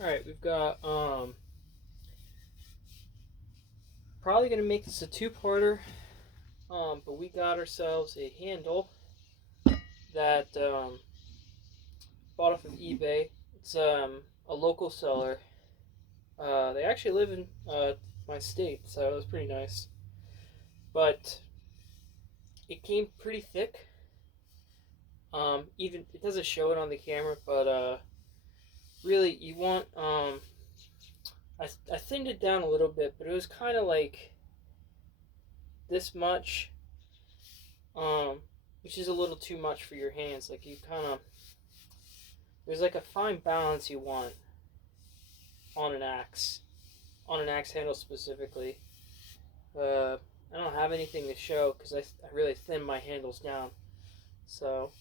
Alright, we've got probably gonna make this a two-parter. But we got ourselves a handle that bought off of eBay. It's a local seller. They actually live in my state, so it was pretty nice. But it came pretty thick. Even it doesn't show it on the camera, but really you want I thinned it down a little bit, but it was kind of like this much, um, which is a little too much for your hands. Like you kind of there's like a fine balance you want on an axe handle specifically. I don't have anything to show because I really thin my handles down. So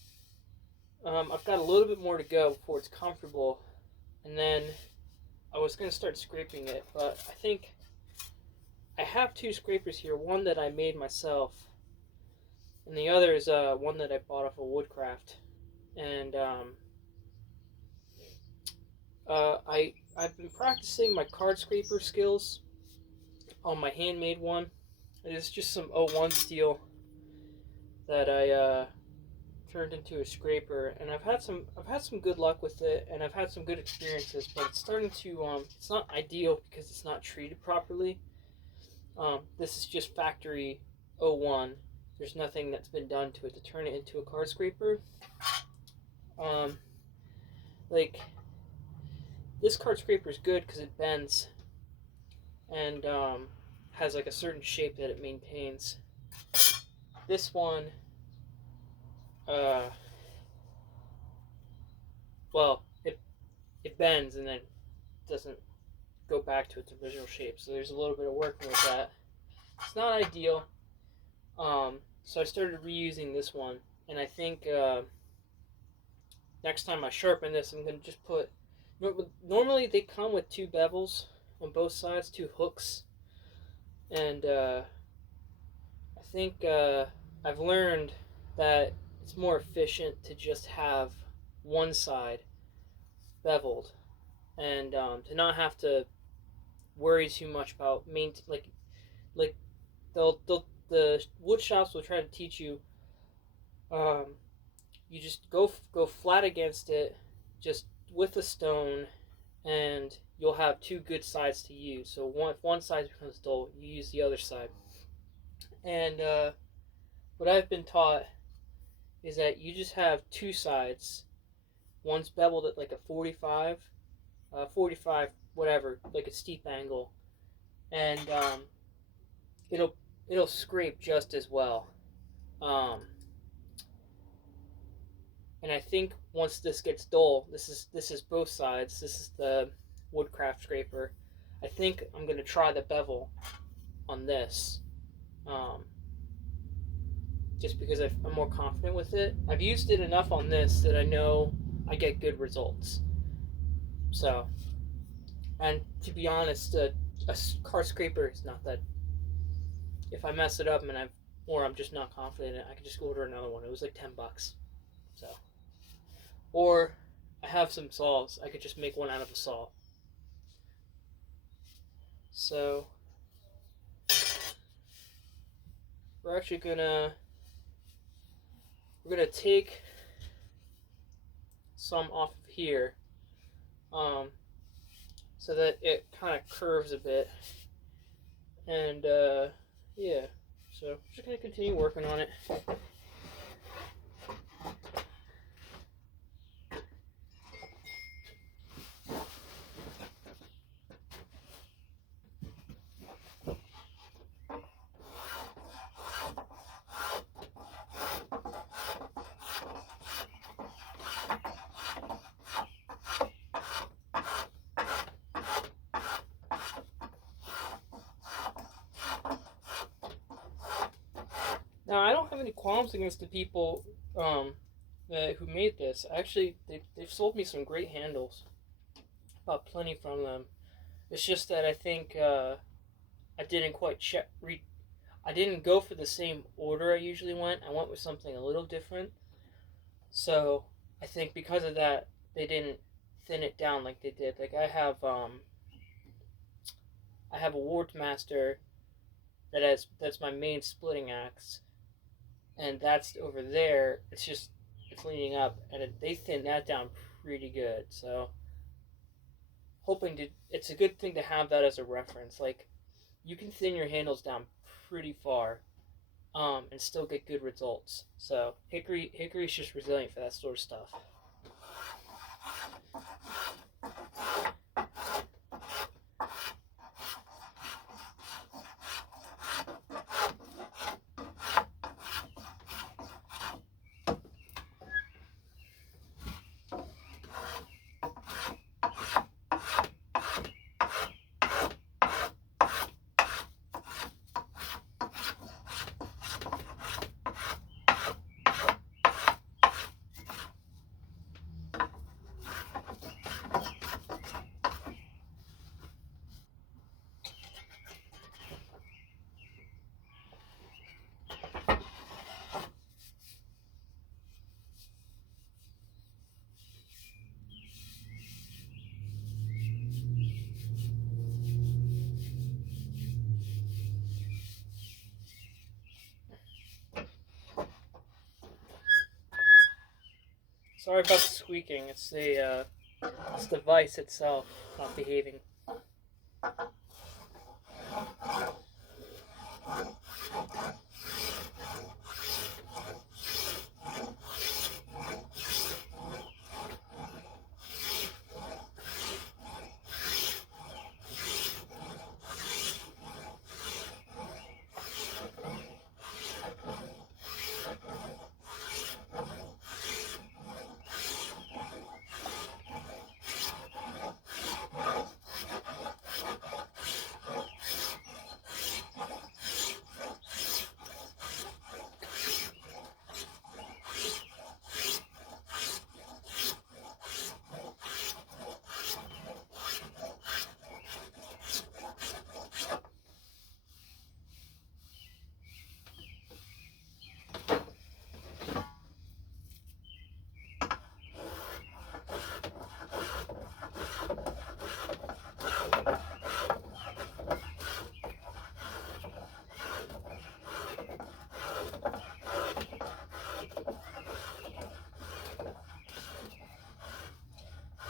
I've got a little bit more to go before it's comfortable, and then I was going to start scraping it, but I think I have two scrapers here. One that I made myself, and the other is one that I bought off of Woodcraft. And I've been practicing my card scraper skills on my handmade one. It's just some O1 steel that I turned into a scraper, and I've had some good luck with it, and I've had some good experiences. But it's starting to it's not ideal because it's not treated properly. This is just factory O1. There's nothing that's been done to it to turn it into a card scraper. Um, like this card scraper is good because it bends and has like a certain shape that it maintains. This one, uh, well, it bends and then doesn't go back to its original shape. So there's a little bit of working with that. It's not ideal. So I started reusing this one, and I think next time I sharpen this, I'm gonna just put. Normally they come with two bevels on both sides, two hooks, and I think I've learned that it's more efficient to just have one side beveled, and to not have to worry too much about like they'll the wood shops will try to teach you. Um, you just go flat against it, just with a stone, and you'll have two good sides to use. So if one side becomes dull, you use the other side. And what I've been taught is that you just have two sides. One's beveled at like a 45, whatever, like a steep angle, and it'll it'll scrape just as well. Um, and I think once this gets dull, this is both sides. This is the Woodcraft scraper. I think I'm gonna try the bevel on this, um, just because I'm more confident with it. I've used it enough on this that I know I get good results. So, and to be honest, a car scraper is not that. If I mess it up and I'm just not confident, I can just order another one. It was like $10, so. Or I have some saws. I could just make one out of a saw. So we're actually we're gonna take some off of here, um, so that it kind of curves a bit, and yeah. So I'm just gonna continue working on it. Now I don't have any qualms against the people who made this. Actually, they've sold me some great handles. Bought plenty from them. It's just that I think I didn't quite I didn't go for the same order I usually went. I went with something a little different. So I think because of that, they didn't thin it down like they did. Like I have a Warpmaster that's my main splitting axe, and that's over there. It's leaning up, and they thin that down pretty good. So it's a good thing to have that as a reference. Like you can thin your handles down pretty far, and still get good results. So hickory's just resilient for that sort of stuff. Sorry about the squeaking. It's the device itself not behaving.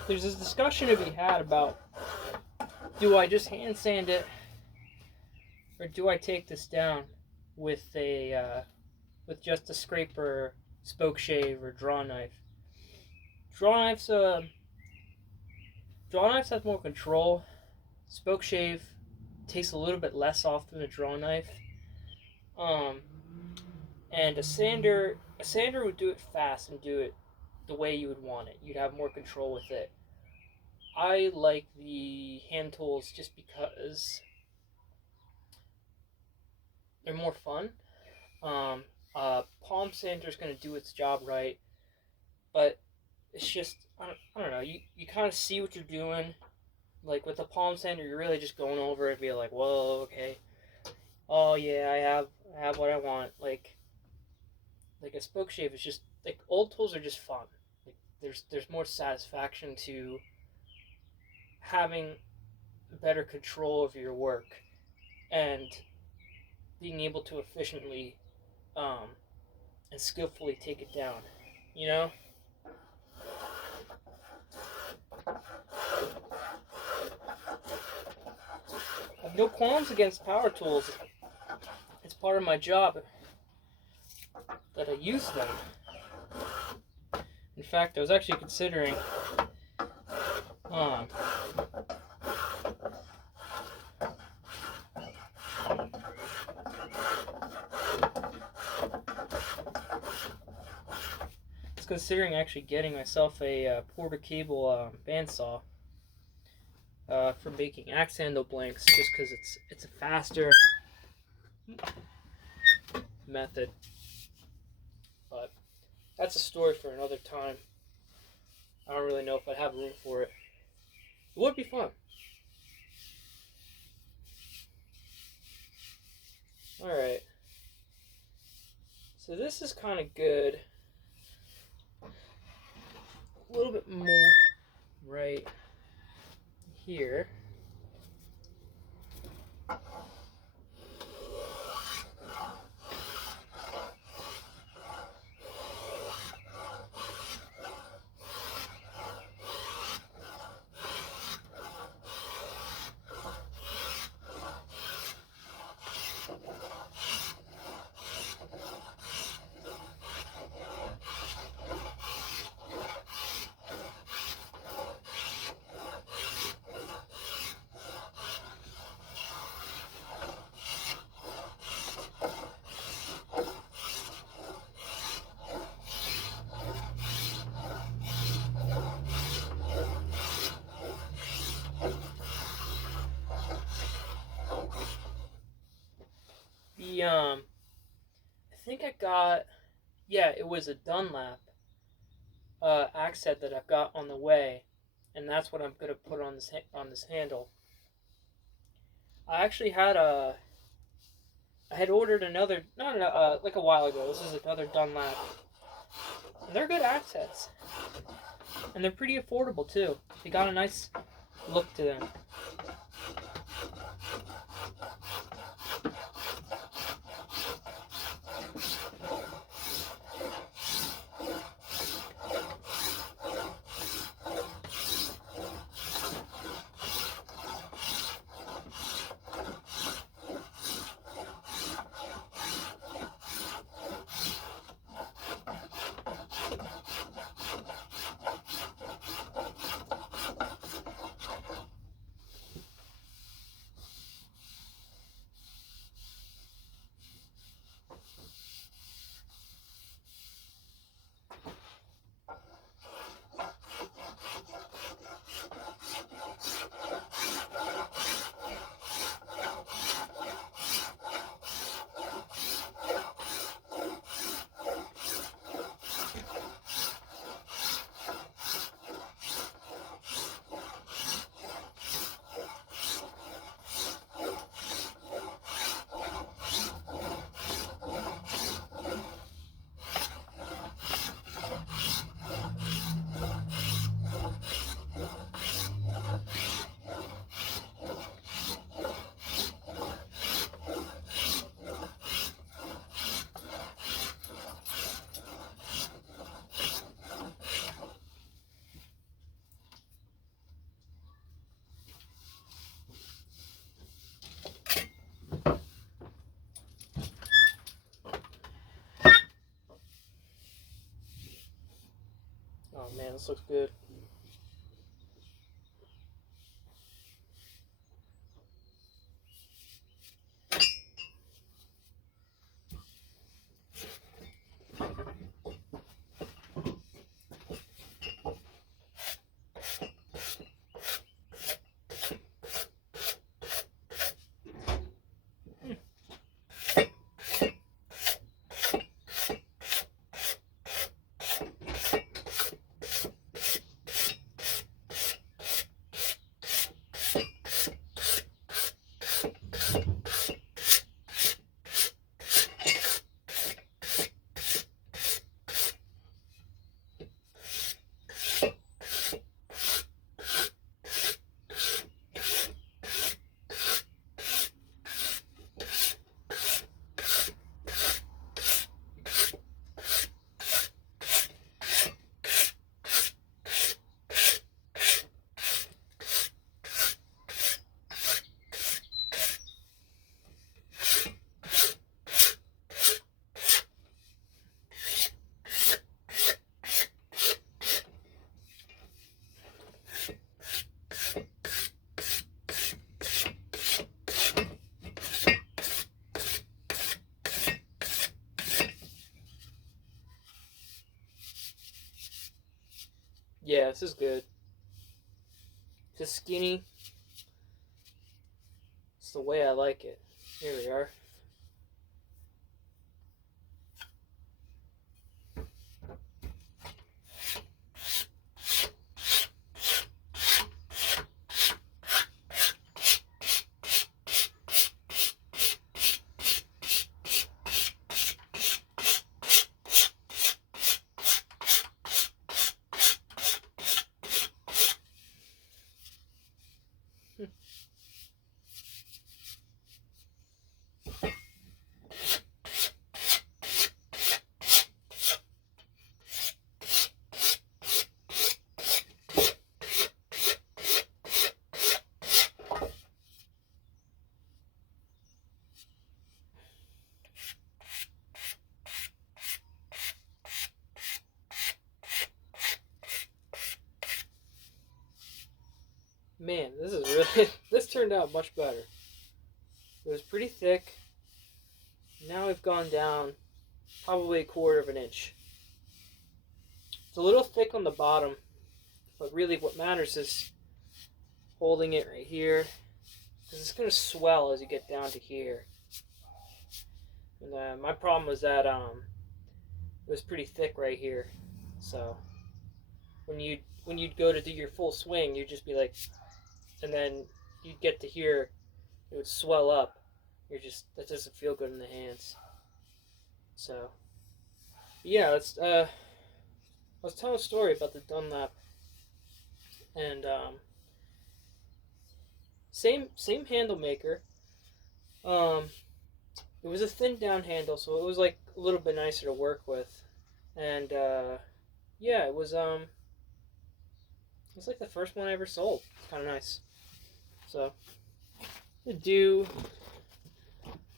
There's this discussion to be had about, do I just hand sand it, or do I take this down with with just a scraper, spoke shave, or draw knife? Draw knives have more control. Spoke shave takes a little bit less off than a draw knife. And a sander would do it fast and do it the way you would want it. You'd have more control with it. I like the hand tools just because they're more fun. Palm sander is going to do its job right, but it's just I don't know. You kind of see what you're doing. Like with the palm sander, you're really just going over it and be like, whoa, okay. Oh yeah, I have what I want. Like a spoke shave is just like old tools are just fun. Like there's more satisfaction to having better control of your work and being able to efficiently and skillfully take it down. You know? I have no qualms against power tools. It's part of my job that I use them. In fact, I was actually considering actually getting myself a Porter Cable bandsaw for making axe handle blanks, just because it's a faster method. But that's a story for another time. I don't really know if I'd have room for it. It would be fun. Alright. So this is kind of good. A little bit more right here. I think I got, yeah, it was a Dunlap axe head that I've got on the way, and that's what I'm gonna put on this handle. I actually had I had ordered another, not like a while ago. This is another Dunlap. And they're good axe heads, and they're pretty affordable too. They got a nice look to them. Oh man, this looks good. Yeah, this is good. Just skinny. It's the way I like it. Here we are. Man, this is really this turned out much better. It was pretty thick. Now we've gone down probably 1/4 of an inch. It's a little thick on the bottom, but really what matters is holding it right here, because it's going to swell as you get down to here. And my problem was that it was pretty thick right here, so when you'd go to do your full swing, you'd just be like, and then you'd get to here, it would swell up. That doesn't feel good in the hands. So yeah, I was telling a story about the Dunlop, and same handle maker. It was a thin down handle, so it was like a little bit nicer to work with, and yeah, it was like the first one I ever sold. It's kind of nice. So to do,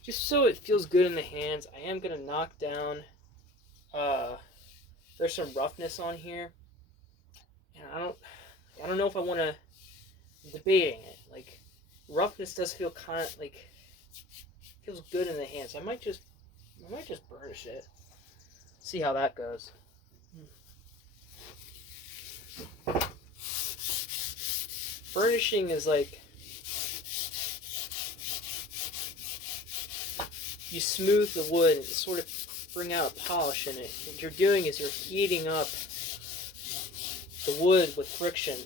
just so it feels good in the hands, I am gonna knock down. There's some roughness on here, and I don't know if I want to. Debating it. Like, roughness does feel kind of like feels good in the hands. I might just burnish it. See how that goes. Burnishing is like you smooth the wood and sort of bring out a polish in it. What you're doing is you're heating up the wood with friction